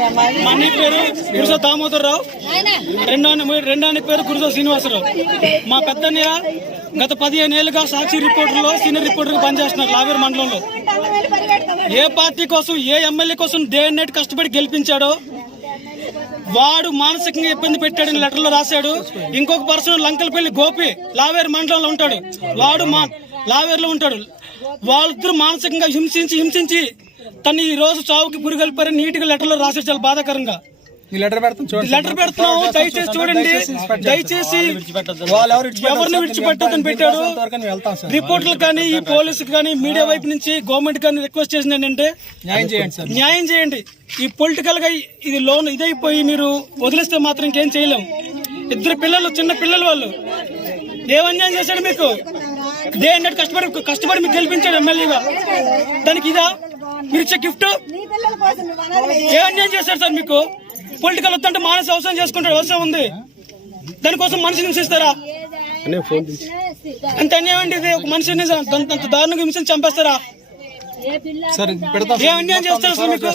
మా అన్ని పేరు గురుస దామోదర్ రావు. రెండో రెండో పేరు గురుస శ్రీనివాసరావు. మా పెద్దన్నయ్య గత పదిహేను ఏళ్ళుగా సాక్షి రిపోర్టర్లో సీనియర్ రిపోర్టర్ పనిచేస్తున్నారు లావేరు మండలంలో. ఏ పార్టీ కోసం ఏ ఎమ్మెల్యే కోసం డే అండ్ నైట్ కష్టపడి గెలిపించాడో వాడు మానసికంగా ఇబ్బంది పెట్టాడని లెటర్లో రాశాడు. ఇంకొక పర్సన్ లంకలపల్లి గోపి లావేరు మండలంలో ఉంటాడు. వాడు మా లావేరులో ఉంటాడు. వాళ్ళిద్దరు మానసికంగా హింసించి హింసించి తను ఈ రోజు చావుకి పురుగలిపారని నీట్గా లెటర్లో రాశాడు చాలా బాధాకరంగా. లెటర్ పెడతాం లెటర్ పెడుతున్నాము దయచేసి చూడండి. దయచేసి ఎవరిని విడిచిపెట్టదని పెట్టాడు. రిపోర్టర్లు కానీ ఈ పోలీసులు కానీ మీడియా వైపు నుంచి గవర్నమెంట్ కానీ రిక్వెస్ట్ చేసింది ఏంటంటే న్యాయం చేయండి సార్. న్యాయం చేయండి. ఈ పొలిటికల్గా ఇది లోన్ ఇదైపోయి మీరు వదిలిస్తే మాత్రం ఇంకేం చేయలేం. ఇద్దరు పిల్లలు చిన్న పిల్లలు వాళ్ళు. ఏం అన్యాయం చేశాడు మీకు? డే అన్నట్టు కష్టపడి కష్టపడి మీకు గెలిపించాడు ఎమ్మెల్యేగా. దానికి ఇదా? మీరు ఇచ్చే గిఫ్ట్? ఏ అన్యాయం చేశాడు సార్ మీకు? పొలిటికల్ వద్దంటే మానస అవసరం చేసుకుంటాడు అవసరం ఉంది. దానికోసం మనిషిని హింసిస్తారా? అంత అన్యాయం అండి ఇది. ఒక మనిషిని అంత దారుణంగా హింసించి చంపేస్తారా? సార్ ఏ అన్యాయం చేస్తారు అసలు మీకు?